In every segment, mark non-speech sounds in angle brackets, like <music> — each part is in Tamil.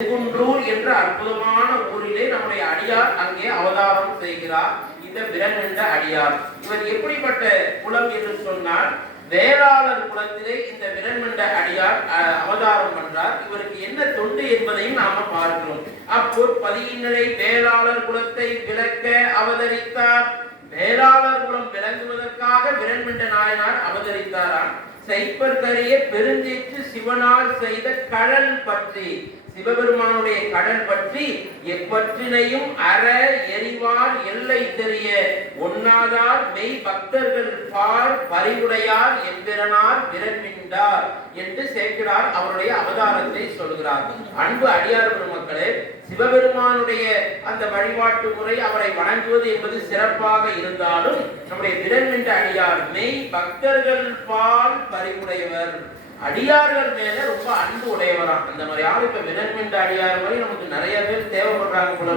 குன்றூர் என்ற அற்புதமான ஊரிலே நம்முடைய அடியார் அங்கே அவதாரம் செய்கிறார். இந்த விரல் என்ற அடியார். இவர் எப்படிப்பட்ட குலம் என்று சொன்னால் வேளாளர் குலத்திலே இந்த விரண்மண்ட அடியார் அஹ், அவதாரம் பண்றார். இவருக்கு என்ன தொண்டு என்பதையும் நாம பார்க்கிறோம். அப்பொற்பதியினரை வேளாளர் குலத்தை விளக்க அவதரித்தார். வேளாளர் குலம் விளங்குவதற்காக விரண்மண்ட நாயனார் அவதரித்தாராம். செய்ப்பற்கரிய பெருந்தேற்று சிவனால் செய்த கழல் பற்றி. சிவபெருமானுடைய கடல் பற்றி எப்பற்றினையும் அற எரிவார் எல்லை தெரிய ஒன்னாதார் மெய் பக்தர்கள் பார் பரிவுடையார் எம்பிரனார் விரண்மிண்டார் என்று சேர்க்கிறார் அவருடைய அவதாரத்தை சொல்கிறார். அன்பு அடியார் பெருமக்களே சிவபெருமானுடைய அந்த வழிபாட்டு முறை அவரை வணங்குவது என்பது சிறப்பாக இருந்தாலும் நம்முடைய விரண்மிண்ட அடியார் மெய் பக்தர்கள் பால் பரிவுடையவர் அடியார்கள் மேல ரொம்ப அன்பு உடையவராம். அந்த மாதிரி ஆள் இப்ப விரண்மிண்ட அடியார் மாதிரி நமக்கு நிறைய பேர் தேவைப்படுறாங்க போல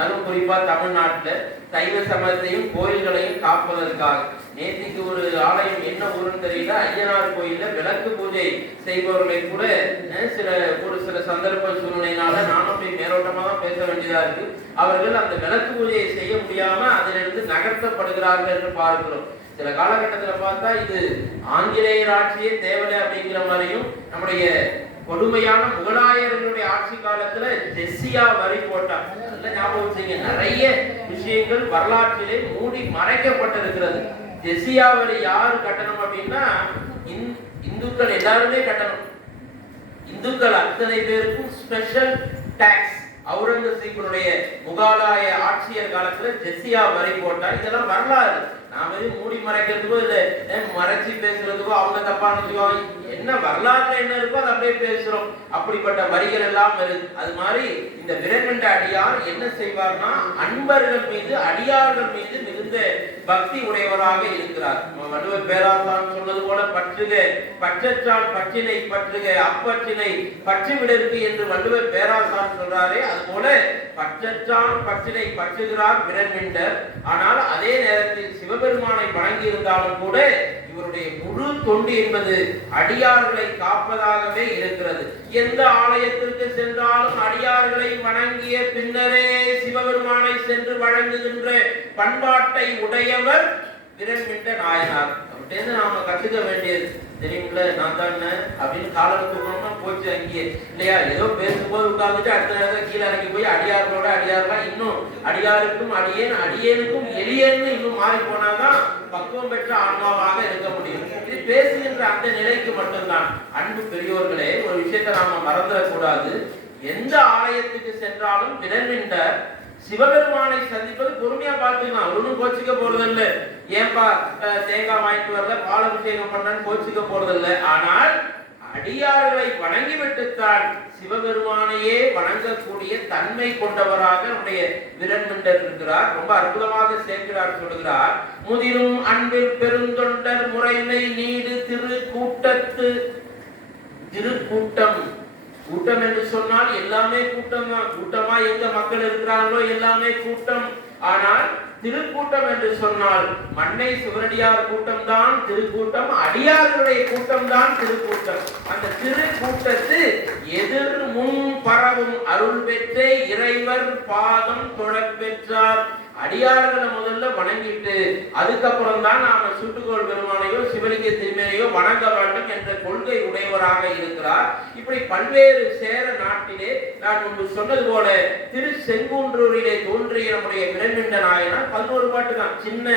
அதுவும் குறிப்பா தமிழ்நாட்டில் சைவ சமயத்தையும் கோயில்களையும் காப்பதற்காக. நேற்றுக்கு ஒரு ஆலயம் என்ன ஊருன்னு தெரியல? ஐயனார் கோயில்ல விளக்கு பூஜை செய்பவர்களை கூட சில ஒரு சில சந்தர்ப்ப சூழ்நிலையினால நானும் போய் மேலோட்டமா தான் பேச வேண்டியதா இருக்கு. அவர்கள் அந்த விளக்கு பூஜையை செய்ய முடியாம அதிலிருந்து நகர்த்தப்படுகிறார்கள் என்று பார்க்கிறோம். சில காலகட்டத்தில் பார்த்தா இது ஆங்கிலேயர் ஆட்சியே தேவலை அப்படிங்கிற மாதிரியும் நம்முடைய கொடுமையான முகலாயர்களுடைய ஆட்சி காலத்துல ஜெஸ்ஸியா வரி போட்டாங்க ஞாபகம் செய்ய நிறைய விஷயங்கள் வரலாற்றிலே மூடி மறைக்கப்பட்டிருக்கிறது. ஜெஸ்ஸியா வரி யாரு கட்டணும் அப்படின்னா இந்- இந்துக்கள் எல்லாருமே கட்டணும். இந்துக்கள் அத்தனை பேருக்கும் ஸ்பெஷல் டாக்ஸ் அவுரங்கசீப்பினுடைய முகாலாய ஆட்சியர் காலத்துல ஜெஸ்ஸியா வரி போட்டா இதெல்லாம் வரலாறு. நாம மூடி மறைக்கிறதுக்கோ இல்ல மறைச்சி பேசுறதுக்கோ அவங்க தப்பானதுக்கோ என்ன வரலாறுல என்ன இருக்கோ அதை அப்படியே பேசுறோம். அப்படிப்பட்ட வரிகள் எல்லாம் வருது அது மாதிரி இந்த விரகண்ட அடியார் என்ன செய்வார்னா அன்பர்கள் மீது அடியார்கள் மீது மிகுந்த பக்தி உடையவராக இருக்கிறார். வடுவ பேராசான் சொன்னது போல பற்றுக பற்றற்றால் பற்றினை பற்றுக அப்பற்றினை பற்றி விடற்கு என்று வள்ளுவர் பேராசான் சொல்றாரே. அது போல பற்றற்றால் பற்றினை பற்றுகிறார் விரண்மிண்டர் ஆனால் அதே நேரத்தில் சிவபெருமானை வணங்கி இருந்தாலும் கூட இவருடைய முழு தொண்டு என்பது அடியார்களை காப்பதாகவே இருக்கிறது. எந்த ஆலயத்திற்கு சென்றாலும் அடியார்களை வணங்கிய பின்னரே சிவபெருமானை சென்று வழங்குகின்ற பண்பாட்டை உடையவர் விரண்மிட்ட நாயனார். அவர்கிட்ட நாம கத்துக்க வேண்டியது. தெரியுங்கள நான் தானே? அப்படின்னு காலர் தூக்கணும்னா போச்சு அங்கேயே. இல்லையா? ஏதோ பேசும்போது உட்கார்ந்துட்டு அடுத்த நேரத்தில் கீழே இறங்கி போய் அடியார்களோட அடியாரெல்லாம் இன்னும் அடியாருக்கும் அடியேன் அடியேனுக்கும் எளியேன்னு இன்னும் மாறி போனாதான் பக்குவம் பெற்ற ஆன்மாவாக இருக்க முடியும். இது பேசுகின்ற அந்த நிலைக்கு மட்டும்தான். அன்பு பெரியோர்களே ஒரு விஷயத்தை நாம மறந்துடக்கூடாது. எந்த ஆலயத்துக்கு சென்றாலும் விரண்மிண்ட சிவபெருமானை சந்திப்பது பொறுமையா பார்த்துக்கலாம். ஒன்றும் கோச்சிக்க போறதில்ல. ஏன்பா தேங்காய் வாங்கிட்டு வரல பால் அபிஷேகம் பண்ணன்னு கோச்சிக்க போறதில்ல. ஆனால் அடியார்களை வணங்கிவிட்டுத்தான் சிவபெருமானையே வணங்கக்கூடிய தன்மை கொண்டவராக நம்முடைய விரண்மண்டர் இருக்கிறார். ரொம்ப அற்புதமாக சேர்க்கிறார் சொல்கிறார் முதிரும் அன்பில் பெருந்தொண்டர் முறைமை நீடு திரு கூட்டத்து திருக்கூட்டம். கூட்டம் என்று சொன்னால் எல்லாமே கூட்டம் கூட்டமா எங்க மக்கள் இருக்கிறார்களோ எல்லாமே கூட்டம். ஆனால் திருக்கூட்டம் என்று சொன்னால் மண்ணை சிவனடியார் கூட்டம் தான் திருக்கூட்டம் அடியார்களுடைய கூட்டம் தான் திருக்கூட்டம். அந்த திருக்கூட்டத்து எதிர் முன் பரவும் அருள் பெற்றே இறைவர் பாதம் தொடர் பெற்றார் அடியார்களை முதல்ல வணங்கிட்டு அதுக்கப்புறம் தான் நாம சுட்டுக்கோள் பெருமானையோ சிவலிங்க திருமேனையோ வணங்க வேண்டும் என்ற கொள்கை உடையவராக இருக்கிறார். இப்படி பல்வேறு சேர நாட்டிலே நான் முன்பு சொன்னது போல திரு செங்குன்றூரிலே தோன்றிய நம்முடைய விரண்மிண்ட நாயனார் பதினோரு பாட்டு தான். சின்ன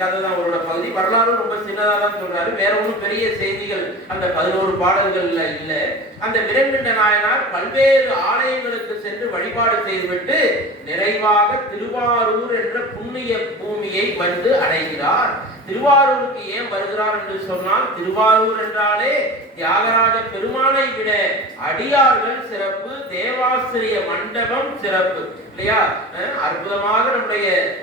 கதை தான் அவரோட பகுதி வரலாறு ரொம்ப சின்னதாக தான் சொல்றாரு. வேற ஒன்றும் பெரிய செய்திகள் அந்த பதினோரு பாடல்கள்ல இல்ல. அந்த விரண்மிண்ட நாயனார் பல்வேறு ஆலயங்களுக்கு சென்று வழிபாடு செய்துவிட்டு நிறைவாக திருவாரூர் என்ற புண்ணிய பூமியை வந்து அடைகிறார். திருவாரூருக்கு ஏன் வருகிறார் என்று சொன்னால் திருவாரூர் என்றாலே தியாகராஜ பெருமானை விட அடியார்கள் சிறப்பு தேவாசிரிய மண்டபம் சிறப்பு. இல்லையா? அஹ் அற்புதமாக நம்முடைய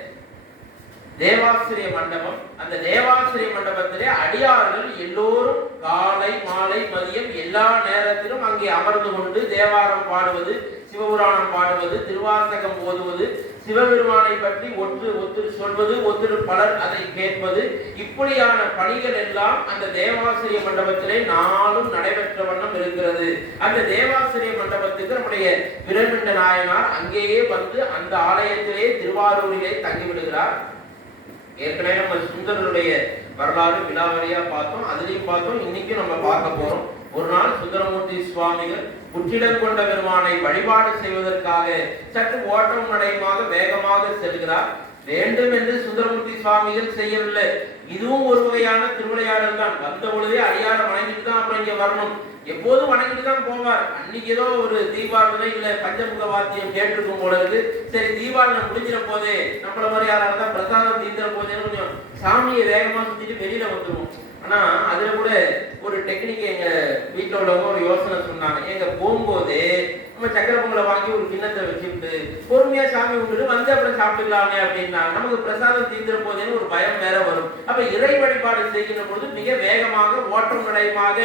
தேவாசிரிய மண்டபம். அந்த தேவாசிரிய மண்டபத்திலே அடியார்கள் எல்லோரும் காலை மாலை மதியம் எல்லா நேரத்திலும் அங்கே அமர்ந்து கொண்டு தேவாரம் பாடுவது சிவபுராணம் பாடுவது திருவாசகம் ஓதுவது சிவபெருமானை பற்றி ஒன்று ஒத்துரு சொல்வது ஒத்துரு பலர் அதை கேட்பது. இப்படியான பணிகள் எல்லாம் அந்த தேவாசிரிய மண்டபத்திலே நாளும் நடைபெற்ற வண்ணம் இருக்கிறது. அந்த தேவாசிரிய மண்டபத்துக்கு நம்முடைய பிரமிண்ட நாயனார் அங்கேயே வந்து அந்த ஆலயத்திலே திருவாரூரிலே தங்கிவிடுகிறார். ஏற்கனவே நம்ம சுந்தரருடைய வரலாறு விலாவரியா பார்த்தோம். அதுலயும் பார்த்தோம். இன்னைக்கும் நம்ம பார்க்க போறோம். ஒரு நாள் சுந்தரமூர்த்தி சுவாமிகள் புற்றிடம் கொண்ட பெருமானை வழிபாடு செய்வதற்காக சற்று ஓட்டம் நடையமாக வேகமாக செல்கிறார். வேண்டும் என்று சுந்தரமூர்த்தி சுவாமிகள் செய்யவில்லை. இதுவும் ஒரு வகையான திருவிளையாடல் தான். வந்த பொழுதே அடியார வணங்கிட்டு தான் அப்புறம் இங்க வரணும். எப்போதும் வணங்கிட்டு தான் போவார். அன்னைக்கு ஏதோ ஒரு தீபாவளி இல்ல பஞ்சமுக வாத்தியம் கேட்டிருக்கும் போல இருக்கு. சரி தீபாவளி முடிஞ்சிட போதே நம்மள மாதிரி யாரா இருந்தா பிரசாதம் தீர்ந்துற போதேன்னு கொஞ்சம் சாமியை வேகமா சுத்திட்டு வெளியில வந்துருவோம். ஆனா அதுல கூட ஒரு டெக்னிக் எங்க வீட்டில் உள்ளவங்க ஒரு யோசனை சொன்னாங்க. எங்க போகும்போது நம்ம சக்கரை பொங்கலை வாங்கி ஒரு கிண்ணத்தை வச்சுட்டு பொறுமையா சாமி விட்டுட்டு வந்து அப்புறம் சாப்பிட்டுக்கலாமே அப்படின்னா நமக்கு பிரசாதம் தீர்ந்துற போதேன்னு ஒரு பயம் வேற வரும். அப்ப இறை வழிபாடு செய்கின்ற பொழுது மிக வேகமாக ஓட்டம் நடையமாக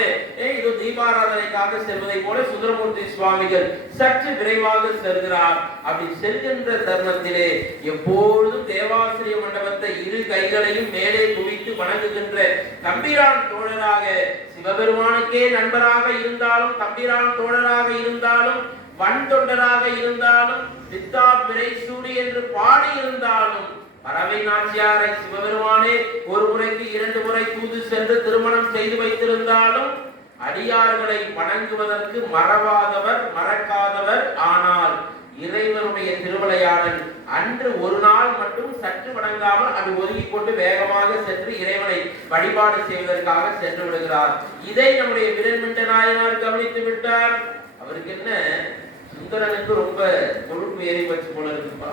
இது தீபாராதனைக்காக செல்வதை போல சுந்தரமூர்த்தி சுவாமிகள் சற்று விரைவாக செல்கிறார். அப்படி செல்கின்ற தருணத்திலே எப்பொழுதும் தேவாசிரிய மண்டபத்தை இரு கைகளையும் மேலே குவித்து வணங்குகின்ற தம்பிரான் தோழராக சிவபெருமானுக்கே நண்பராக இருந்தாலும் தம்பிரான் தோழராக இருந்தாலும் வன் தொண்டராக இருந்தாலும் சித்தா பிறை சூடி என்று பாடி இருந்தாலும் பறவை நாச்சியாரை சிவபெருமானே ஒரு முறைக்கு இரண்டு முறை தூது சென்று திருமணம் செய்து வைத்திருந்தாலும் அடியார்களை வணங்குவதற்கு மறவாதவர் மறக்காதவர் ஆனால் இறைவனுடைய திருவிளையாடல் அன்று ஒரு நாள் மட்டும் சற்று வணங்காமல் அது ஒதுக்கிக் கொண்டு வேகமாக சென்று இறைவனை வழிபாடு செய்வதற்காக சென்று விடுகிறார். இதை நம்முடைய விரண்மிட்ட நாயனார் கவனித்து விட்டார். அவருக்கு என்ன? சுந்தரனுக்கு ரொம்ப கொழுப்பு ஏறி வச்சு போல இருக்குப்பா.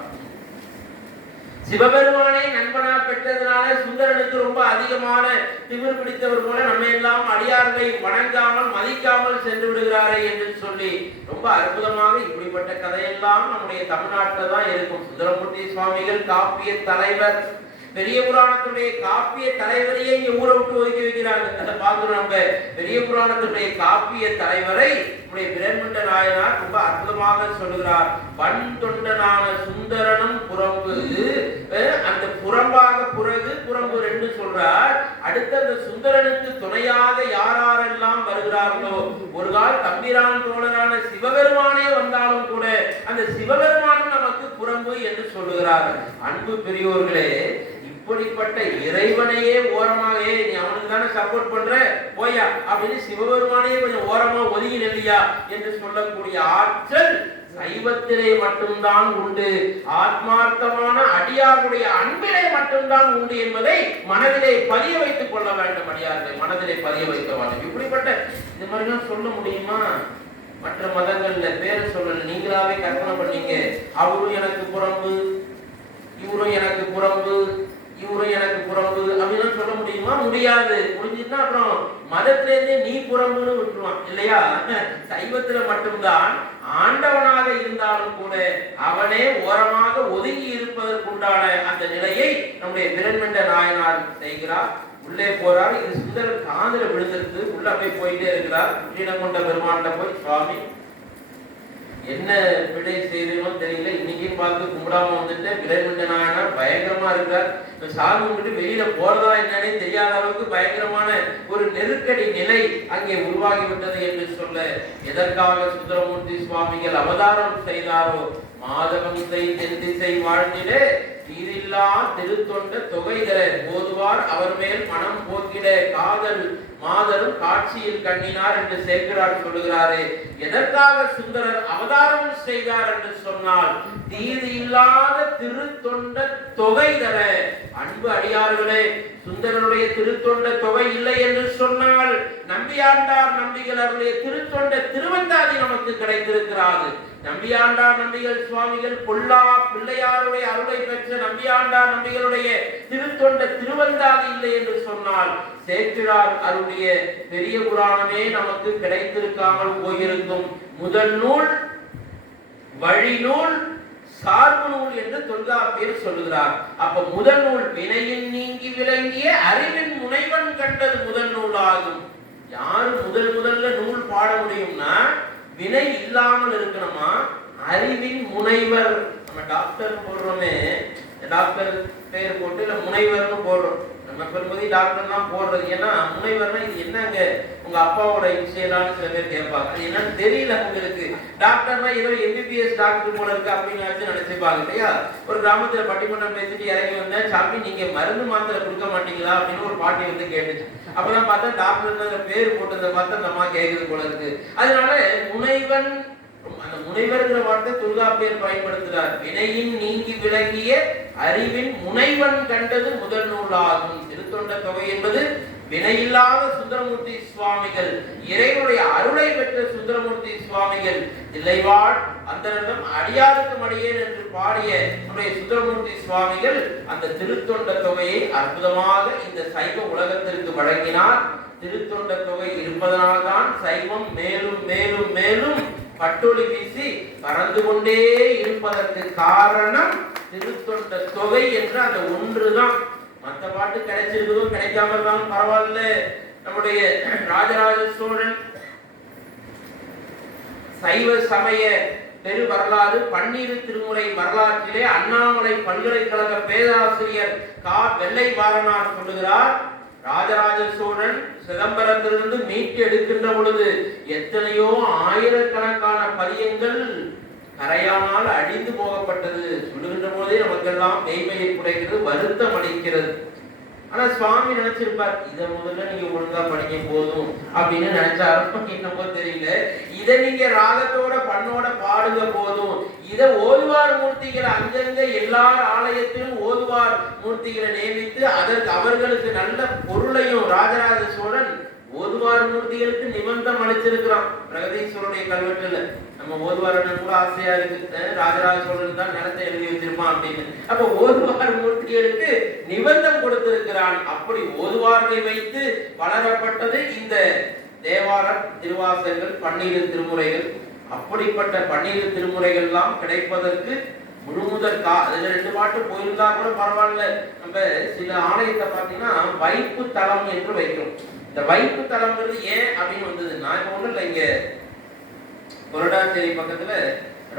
சிவபெருமானை நண்பனா பெற்றதுனால சுந்தரனுக்கு ரொம்ப அதிகமான திமிர் பிடித்தவர் போல நம்ம எல்லாம் அடியார்களை வணங்காமல் மதிக்காமல் சென்று விடுகிறாரே என்று சொல்லி ரொம்ப அற்புதமாக இப்படிப்பட்ட கதையெல்லாம் நம்முடைய தமிழ்நாட்டில் தான் இருக்கும். சுந்தரமூர்த்தி சுவாமிகள் காப்பிய தலைவர் பெரிய புராணத்துடைய காப்பிய தலைவரையே இங்க ஊரை விட்டு ஒதுக்கி வைக்கிறாங்க அதை பார்க்கிறோம் நம்ம. பெரிய புராணத்துடைய காப்பிய தலைவரை நம்முடைய பிரேமண்ட நாயனார் ரொம்ப அற்புதமாக சொல்லுகிறார். வன் தொண்டனான சுந்தரனும் புறம்பு. அந்த புறம்பாக புறகு புறம்பு ரெண்டு சொல்றார். அடுத்து அந்த சுந்தரனுக்கு துணையாக யாரெல்லாம் வருகிறார்களோ ஒரு கால் தம்பிரான் தோழரான சிவபெருமானே வந்தாலும் கூட அந்த சிவபெருமானும் நமக்கு புறம்பு என்று சொல்லுகிறார் அன்பு பெரியோர்களே இப்படிப்பட்ட இறைவனையே ஓரமாக நீ அவனுக்கு தானே சப்போர்ட் பண்ற? போயா அப்படின்னு சிவபெருமானையே கொஞ்சம் ஓரமா ஒதுங்கி நெல்லியா என்று சொல்லக்கூடிய ஆற்றல் சைவத்திலே மட்டும்தான் உண்டு. ஆத்மார்த்தமான அடியாருடைய அன்பிலே மட்டும்தான் உண்டு என்பதை மனதிலே பதிய வைத்துக் கொள்ள வேண்டும் அடியார்களை மனதிலே பதிய வைக்க வேண்டும். இப்படிப்பட்ட இந்த மாதிரிலாம் சொல்ல முடியுமா? மற்ற மதங்கள்ல பேரை சொல்லல நீங்களாவே கற்பனை பண்ணீங்க. அவரும் எனக்கு புறம்பு இவரும் எனக்கு புறம்பு இவரும் எனக்கு புறம்பு அப்படின்னு சொல்ல முடியுமா? முடியாது. முடிஞ்சுன்னா அப்புறம் மதத்திலேருந்தே நீ புறம்புன்னு விட்டுருவான். இல்லையா? <laughs> சைவத்துல மட்டும்தான் ஆண்டவனாக இருந்தாலும் கூட அவனே ஓரமாக ஒதுங்கி இருப்பதற்குண்டான அந்த நிலையை நம்முடைய விரண்மண்ட நாயனார் செய்கிறார். உள்ளே போறார். இது சுந்தர காதுல விழுந்திருக்கு. உள்ள அப்படியே போயிட்டே இருக்கிறார். கொண்ட பெருமாண்ட போய் சுவாமி என்ன பிழை செய்தனோ தெரியல. இன்னைக்கு பார்த்து கும்பிடாம வந்துட்டு விரைவுண்ட பயங்கரமா இருக்கார். இப்ப சாமி கும்பிட்டு வெளியில போறதா என்னன்னே தெரியாத அளவுக்கு பயங்கரமான ஒரு நெருக்கடி நிலை அங்கே உருவாகி விட்டது என்று சொல்ல எதற்காக சுந்தரமூர்த்தி சுவாமிகள் அவதாரம் செய்தாரோ? மாதவம் செய் தென் திசை வாழ்ந்திட இதெல்லாம் திருத்தொண்ட தொகைதர போதுவார் அவர் மேல் மனம் போக்கிட. காதல் மாதரும் காட்சியில் கண்ணினார் என்று சேர்க்கிறார் சொல்லுகிறாரே. எதற்காக சுந்தரர் அவதாரம் செய்தார் என்று சொன்னால் தீது இல்லாத திருத்தொண்ட தொகை தர அன்பு அடியார்களே சுந்தரனுடைய திருத்தொண்ட தொகை இல்லை நம்பியாண்டார் நம்பிகளருடைய திருத்தொண்ட திருவந்தாதி நமக்கு கிடைத்திருக்கிறது. நம்பியாண்டார் நம்பிகள் சுவாமிகள் பொல்லா பிள்ளையாருடைய அருளை பெற்ற நம்பியாண்டார் நம்பிகளுடைய திருத்தொண்ட திருவந்தாதி இல்லை என்று சொன்னால் சேக்கிழார் அருடைய பெரிய புராணமே நமக்கு கிடைத்திருக்காமல் போயிருக்கும். முதல் நூல் வழி நூல் சார்பு நூல் என்று தொல்காப்பியர் சொல்லுகிறார். அப்ப முதல் நூல் வினையின் நீங்கி விளங்கிய அறிவின் முனைவன் கண்டது முதல் நூல் ஆகும் யார் முதல் முதல்ல நூல் பாட முடியும்னா வினை இல்லாமல் இருக்கணுமா? அறிவின் முனைவர். நம்ம நம்ம டாக்டர் போடுறோமே. டாக்டர் பேர் போட்டு இல்ல முனைவர்னு போடுறோம். நம்ம பெரும்பதி டாக்டர் போடுறது. ஏன்னா முனைவர்னா இது என்னங்க? உங்க அப்பாவோட இன்சியலான்னு சில பேர் கேட்பாங்க. அது என்னன்னு தெரியல உங்களுக்கு. டாக்டர்னா ஏதோ எம்பிபிஎஸ் டாக்டர் போல இருக்கு அப்படின்னு நினைச்சுப்பாங்க இல்லையா? ஒரு கிராமத்துல பட்டிமன்றம் பேசிட்டு இறங்கி வந்தேன். சாமி நீங்க மருந்து மாத்திரை கொடுக்க மாட்டீங்களா? அப்படின்னு ஒரு பாட்டி வந்து கேட்டுச்சு. அப்பதான் பார்த்தா டாக்டர் பேர் போட்டதை பார்த்து அந்த அம்மா போல இருக்கு. அதனால முனைவன் அந்த முனைவர்ங்கிற வார்த்தை தொல்காப்பியர் பயன்படுத்துகிறார் வினையின் நீங்கி விளங்கிய அறிவின் முனைவன் கண்டது முதல் நூலாகும். திருத்தொண்ட தொகை என்பது வினையில்லாத சுந்தரமூர்த்தி சுவாமிகள் இறைவனுடைய அருளை பெற்ற சுந்தரமூர்த்தி சுவாமிகள். இல்லைவாழ் அந்தரிடம் அடியாருக்கும் அடியேன் என்று பாடிய நம்முடைய சுந்தரமூர்த்தி சுவாமிகள் அந்த திருத்தொண்ட தொகையை அற்புதமாக இந்த சைவ உலகத்திற்கு வழங்கினார். திருத்தொண்ட தொகை இருப்பதனால்தான் சைவம் மேலும் மேலும் மேலும் பட்டொளி வீசி பறந்து கொண்டே இருப்பதற்கு காரணம் திருத்தொண்ட தொகை என்ற அந்த ஒன்றுதான். மற்ற பாட்டு கிடைச்சிருக்குதோ கிடைக்காம இருந்தாலும் பரவாயில்ல. நம்முடைய ராஜராஜ சோழன் சைவ சமய பெரு வரலாறு பன்னீர் திருமுறை வரலாற்றிலே அண்ணாமலை பல்கலைக்கழக பேராசிரியர் கா. வெள்ளை பாரனார் சொல்லுகிறார் ராஜராஜ சோழன் சிதம்பரத்திலிருந்து மீட்டு எடுக்கின்ற பொழுது எத்தனையோ ஆயிரக்கணக்கான பதியங்கள் கரையானால் அழிந்து போகப்பட்டது. சொல்லுகின்ற போதே நமக்கெல்லாம் மெய்மையை குறைக்கிறது வருத்தம் அளிக்கிறது. ஆனா சுவாமி நினைச்சிருப்பார் இத முதல்ல நீங்க ஒழுங்கா படிக்க போதும். அப்படின்னு நினைச்சா என்னமோ தெரியல. இதை நீங்க ராகத்தோட பண்ணோட பாடுங்க போதும். இத ஓதுவார் மூர்த்திகளை அங்கங்க எல்லார் ஆலயத்திலும் ஓதுவார் மூர்த்திகளை நியமித்து அதற்கு அவர்களுக்கு நல்ல பொருளையும் ராஜராஜ சோழன் ஓதுவார் மூர்த்திகளுக்கு நிபந்தம் அளிச்சிருக்கிறான். பிரகதீஸ்வருடைய கல்வெட்டுல. நம்ம ஓதுவார் கூட ஆசையா இருக்கு ராஜராஜ சோழன் தான் நிலத்தை எழுதி வச்சிருப்பான் அப்படின்னு. அப்ப ஓதுவார் மூர்த்திகளுக்கு நிபந்தம் கொடுத்திருக்கிறான். அப்படி ஓதுவாரனை வைத்து வளரப்பட்டது இந்த தேவார திருவாசங்கள் பன்னிரு திருமுறைகள். அப்படிப்பட்ட பன்னிரு திருமுறைகள் எல்லாம் கிடைப்பதற்கு முழுமுதல் கா அதுல ரெண்டு பாட்டு போயிருந்தா கூட பரவாயில்ல. நம்ம சில ஆலயத்தை பார்த்தீங்கன்னா வைப்பு தலம் என்று வைக்கிறோம். இந்த வைப்பு தலம்ங்கிறது ஏன் அப்படின்னு வந்ததுன்னா இப்ப ஒண்ணும் இல்லை இங்க கொரடாச்சேரி பக்கத்துல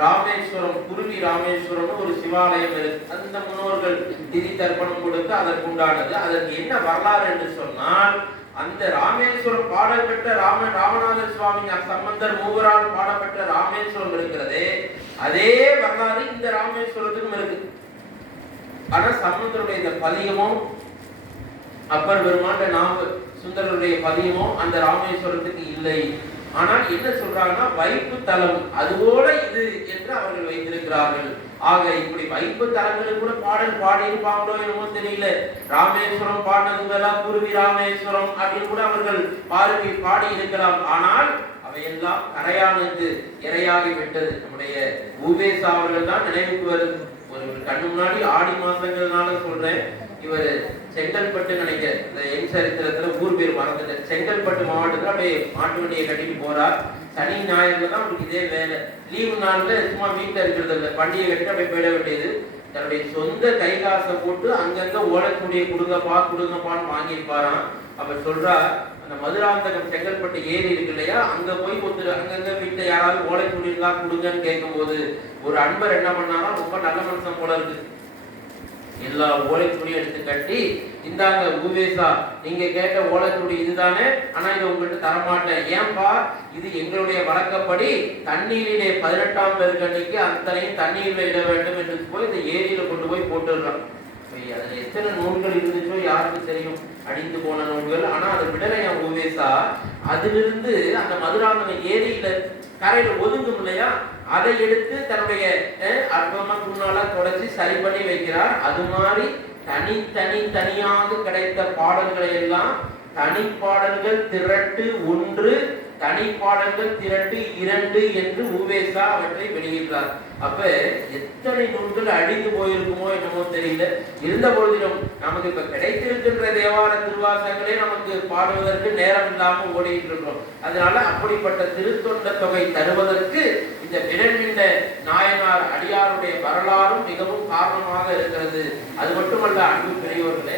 ராமேஸ்வரம் குருவி ராமேஸ்வரம்னு ஒரு சிவாலயம் இருக்கு. அந்த முன்னோர்கள் திதி தர்ப்பணம் கொடுத்து அதற்கு உண்டானது. அதற்கு என்ன வரலாறு என்று சொன்னால் அந்த ராமேஸ்வரம் பாடப்பட்ட ராம ராமநாதர் சுவாமி சம்பந்தர் மூவரால் பாடப்பட்ட ராமேஸ்வரம் இருக்கிறதே அதே வரலாறு இந்த ராமேஸ்வரத்துக்கும் இருக்கு. ஆனா சம்பந்தருடைய இந்த பதியமும் அப்பர் பெருமாண்ட நாம சுந்தரருடைய பதியமும் அந்த ராமேஸ்வரத்துக்கு இல்லை. ஆனால் என்ன சொல்றாங்கன்னா வைப்பு தலம் அதுவோட இது என்று அவர்கள் வைத்திருக்கிறார்கள். ஆக இப்படி வைப்பு தலங்களுக்கு கூட பாடல் பாடி இருப்பாங்களோ என்னமோ தெரியல. ராமேஸ்வரம் பாடினதுங்கெல்லாம் குருவி ராமேஸ்வரம் அப்படின்னு கூட அவர்கள் பாருவி பாடி இருக்கலாம். ஆனால் அவையெல்லாம் கரையானது இரையாகி விட்டது. நம்முடைய பூபேசா அவர்கள் தான் நினைவுக்கு வருது ஒரு கண்ணு முன்னாடி ஆடி மாசங்கள்னால சொல்றேன். இவர் செங்கல்பட்டு நினைக்கிறேன். இந்த என் சரித்திரத்துல ஊர் பேர் மறந்துட்டேன். செங்கல்பட்டு மாவட்டத்துல அப்படியே மாட்டு வண்டியை கட்டிட்டு போறார். சனி ஞாயிறுல தான் அவருக்கு இதே வேலை. லீவு நாள்ல சும்மா வீட்டுல இருக்கிறது இல்லை. பண்டிகை கட்டி அப்படியே போயிட வேண்டியது. தன்னுடைய சொந்த கை காசை போட்டு அங்கங்க ஓடக்கூடிய கொடுங்கப்பா கொடுங்கப்பான்னு வாங்கியிருப்பாராம். அப்ப சொல்றா அந்த மதுராந்தகம் செங்கல்பட்டு ஏரி இருக்கு இல்லையா? அங்க போய் ஒருத்தர் அங்கங்க வீட்டுல யாராவது ஓலை இருந்தா கொடுங்கன்னு கேட்கும் போது ஒரு அன்பர் என்ன பண்ணாரா ரொம்ப நல்ல மனுஷன் போல இருக்கு. எல்லா ஓலைச்சுடி எடுத்து கட்டி இந்தாங்க பூவேசா நீங்க கேட்ட ஓலைச்சுடி இதுதானே? ஆனா இதை உங்கள்கிட்ட தரமாட்டேன். ஏன்பா? இது எங்களுடைய வழக்கப்படி தண்ணீரிலே பதினெட்டாம் பெருக்கன்னைக்கு அத்தனையும் தண்ணீரில் இட வேண்டும் என்று போய் இந்த ஏரியில கொண்டு போய் போட்டுடுறான். அதுல எத்தனை நூல்கள் இருந்துச்சோ யாருக்கு தெரியும்? அடிந்து போன நூல்கள். ஆனா அது விடலையா ஊவேசா அதிலிருந்து அந்த மதுராந்தகம் ஏரியில கரையில ஒதுங்கும் இல்லையா? அதை எடுத்து தன்னுடைய அற்பமா துணால தொடச்சி சரி பண்ணி வைக்கிறார். அது மாதிரி தனி தனி தனியாக கிடைத்த பாடல்களை எல்லாம் தனிப்பாடல்கள் திரட்டு ஒன்று தனிப்பாடல்கள் திரட்டு இரண்டு என்று உவேசா அவற்றை வெளியிட்டார் அப்ப எத்தனை நூல்கள் அழிந்து போயிருக்குமோ என்னமோ தெரியல. இருந்த பொழுதிலும் நமக்கு இப்ப கிடைத்திருக்கின்ற தேவார திருவாசங்களே நமக்கு பாடுவதற்கு நேரம் இல்லாமல் ஓடிட்டு இருக்கிறோம். அதனால அப்படிப்பட்ட திருத்தொண்ட தொகை தருவதற்கு இந்த விரண்மிண்ட நாயனார் அடியாருடைய வரலாறும் மிகவும் காரணமாக இருக்கிறது. அது மட்டுமல்ல அன்பு பெரியவர்களே